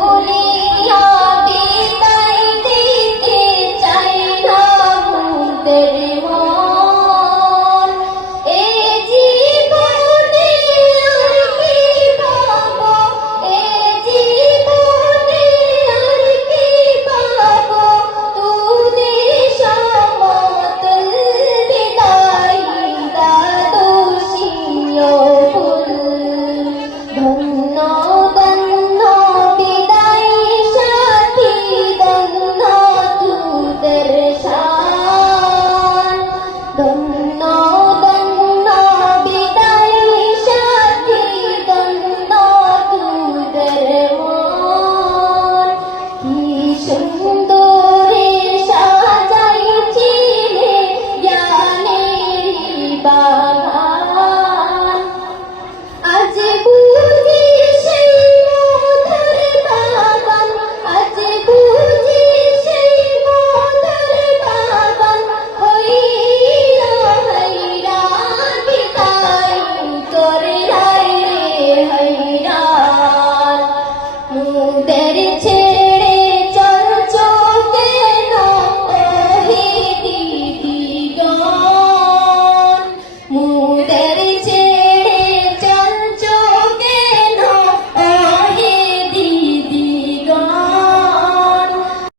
ভুলিয়া